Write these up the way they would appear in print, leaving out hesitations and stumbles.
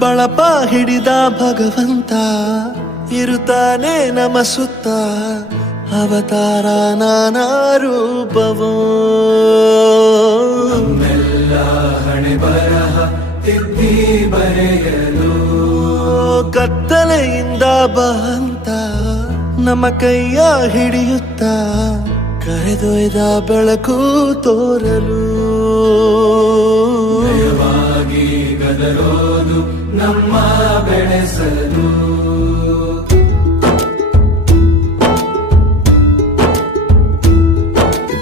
ಬಳಪ ಹಿಡಿದ ಭಗವಂತ ಇರುತ್ತಾನೆ ನಮ ಸುತ್ತ, ಅವತಾರ ನಾನಾ ರೂಪವೋ. ನಮ್ಮೆಲ್ಲ ಹಣೆ ಬರಹ ತಿದ್ದಿ ಬರೆಯಲು ಕತ್ತಲೆಯಿಂದ ಬಂತ ನಮ್ಮ ಕೈಯ ಹಿಡಿಯುತ್ತ, ಕರೆದೊಯ್ದ ಬೆಳಕು ತೋರಲು. ಭಯವಾಗಿ ಗದರೋದು ನಮ್ಮ ಬೆಳೆಸಲು.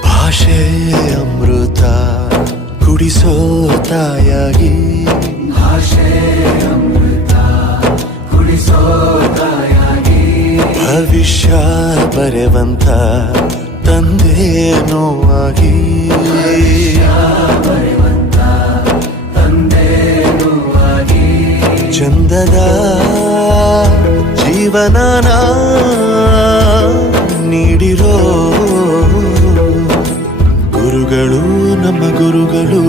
ಭಾಷೆ ಅಮೃತ ಕುಡಿಸೋ ತಾಯಾಗಿ, ಭಾಷೆ ಅಮೃತ ಕುಡಿಸೋ ತಾಯಾಗಿ, ಭವಿಷ್ಯ ಬರೆವಂತ ತಂದೇನೋ ಆಗಿ, ಬರೆವಂತ ತಂದೇನೂ ಆಗಿ, ಚಂದದ ಜೀವನನ ನೀಡಿರೋ ಗುರುಗಳು ನಮ್ಮ ಗುರುಗಳು.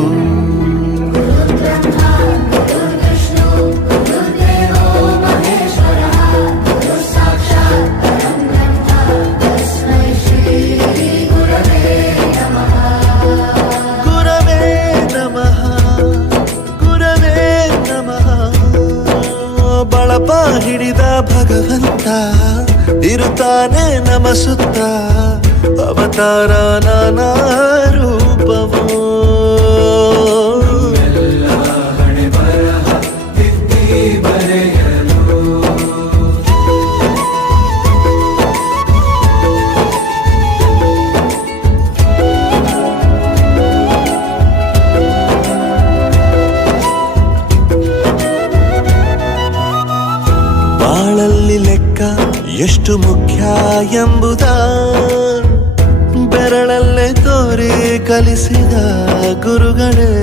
ಬಳಪ ಹಿಡಿದ ಭಗವಂತ ಇರುತ್ತಾನೆ ನಮ ಸುತ್ತ, ಅವತಾರ ನಾನಾ ರೂಪವೋ. ಎಲ್ಲ ಹಣೆ ಬರಹ ತಿದ್ದಿ ಬರೆಯಲು. ಬಾಳಲ್ಲಿ ಲೆಕ್ಕ ಎಷ್ಟು ಮುಖ್ಯ ಎಂಬುದ ಬೆರಳಲ್ಲೇ ತೋರಿ ಕಲಿಸಿದ ಗುರುಗಳೇ.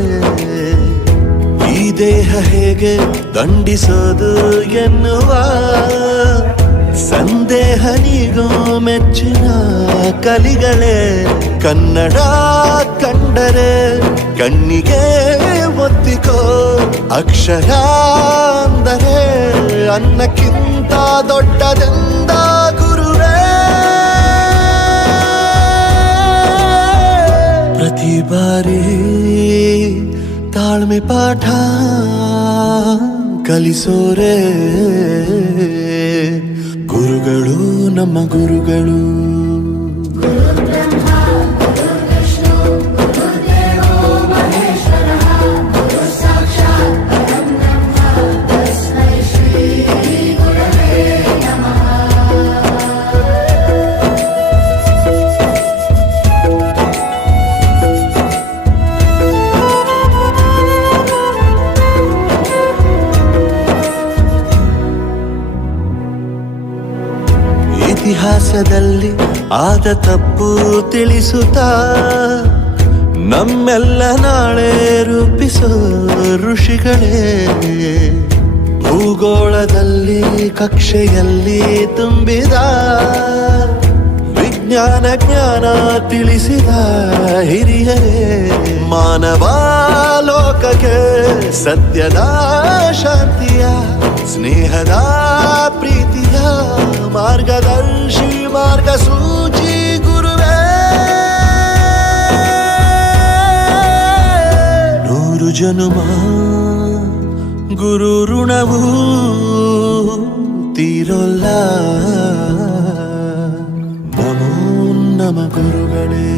ಈ ದೇಹ ಹೇಗೆ ದಂಡಿಸೋದು ಎನ್ನುವ ಸಂದೇಹ ನೀಗೋ ಮೆಚ್ಚಿನ ಕಲಿಗಳೇ. ಕನ್ನಡ ಕಂಡರೆ ಕಣ್ಣಿಗೆ ಒತ್ತಿಕೋ, ಅಕ್ಷರ ಅಂದರೆ ಅನ್ನಕ್ಕಿಂತ ದೊಡ್ಡದೆಂದ ಗುರುವೇ. ಪ್ರತಿ ಬಾರಿ ತಾಳ್ಮೆ ಪಾಠ ಕಲಿಸೋರೆ ಗುರುಗಳು ನಮ್ಮ ಗುರುಗಳು. ಇತಿಹಾಸದಲ್ಲಿ ಆದ ತಪ್ಪು ತಿಳಿಸುತ್ತಾ ನಮ್ಮೆಲ್ಲ ನಾಳೆ ರೂಪಿಸೋ ಋಷಿಗಳೇ. ಭೂಗೋಳದಲ್ಲಿ ಕಕ್ಷೆಯಲ್ಲಿ ತುಂಬಿದ ವಿಜ್ಞಾನ ಜ್ಞಾನ ತಿಳಿಸಿದ ಹಿರಿಯರೇ. ಮಾನವ ಲೋಕಕ್ಕೆ ಸತ್ಯದ ಶಾಂತಿಯ ಸ್ನೇಹದ ಪ್ರೀತಿಯ ಮಾರ್ಗದರ್ಶಿ ಮಾರ್ಗಸೂಚಿ ಗುರುವೇ. 100 ಜನುಮ ಗುರು ಋಣವು ತೀರೋಲ್ಲ. ನಮೋ ನಮ ಗುರುಗಳೇ.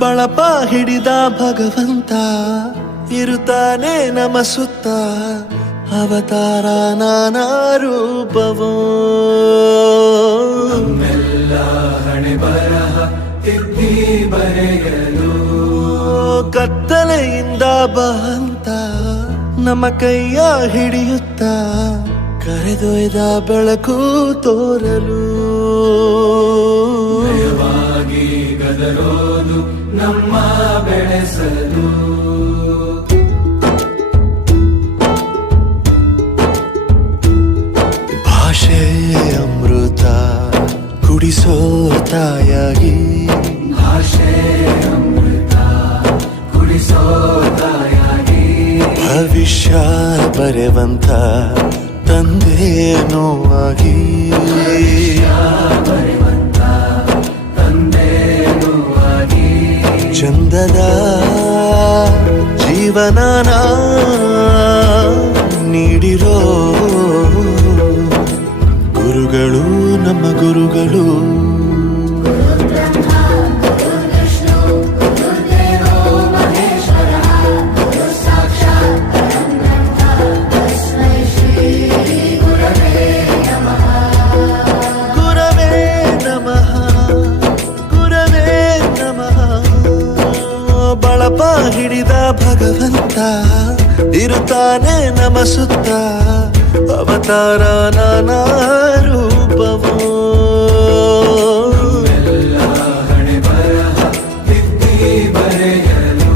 ಬಳಪ ಹಿಡಿದ ಭಗವಂತ ಇರುತ್ತಾನೆ ನಮ ಸುತ್ತ, ಅವತಾರ ನಾನಾ ರೂಪವೋ. ನಮ್ಮೆಲ್ಲ ಹಣೆ ಬರಹ ತಿದ್ದಿ ಬರೆಯಲು. ಕತ್ತಲೆಯಿಂದ ಬಂತ ನಮ್ಮ ಕೈಯ ಹಿಡಿಯುತ್ತ ಕರೆದೊಯ್ದ ಬೆಳಕು ತೋರಲು. ಭಯವಾಗಿ ಗದರೋದು ನಮ್ಮ ಬೆಳೆಸಲು. ಭಾಷೆ ಅಮೃತ ಕುಡಿಸೋ ತಾಯಾಗಿ, ಭಾಷೆ ಅಮೃತ ಕುಡಿಸೋ ತಾಯಾಗಿ, ಭವಿಷ್ಯ ಬರೆವಂತ ತಂದೇನೋ ಆಗಿ, ಬರೆವಂತ ತಂದೇನೂ ಆಗಿ, ಚಂದದ ಜೀವನನ ನೀಡಿರೋ ಗುರುಗಳು ನಮ್ಮ ಗುರುಗಳು. ಗುರವೇ ನಮಃ ಗುರವೇ ನಮಃ. ಬಳಪ ಹಿಡಿದ ಭಗವಂತ ಇರುತ್ತಾನೆ ನಮ ಸುತ್ತ, ಅವತಾರ ನಾನಾ ರೂಪವೋ. ಎಲ್ಲ ಹಣೆ ಬರಹ ತಿದ್ದಿ ಬರೆಯಲು.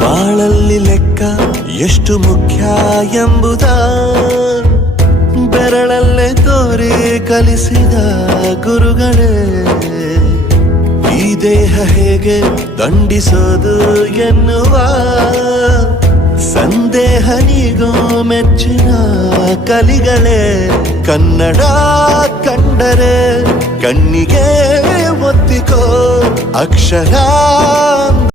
ಬಾಳಲ್ಲಿ ಲೆಕ್ಕ ಎಷ್ಟು ಮುಖ್ಯ ಎಂಬುದ ಬೆರಳಲ್ಲೇ ತೋರಿ ಕಲಿಸಿದ ಗುರುಗಳೇ. ಈ ದೇಹ ಹೇಗೆ ದಂಡಿಸೋದು ಎನ್ನುವ ಸಂದೇಹ ನೀಗೋ ಮೆಚ್ಚಿನ ಕಲಿಗಳೇ. ಕನ್ನಡ ಕಂಡರೆ ಕಣ್ಣಿಗೆ ಒತ್ತಿಕೋ ಅಕ್ಷರ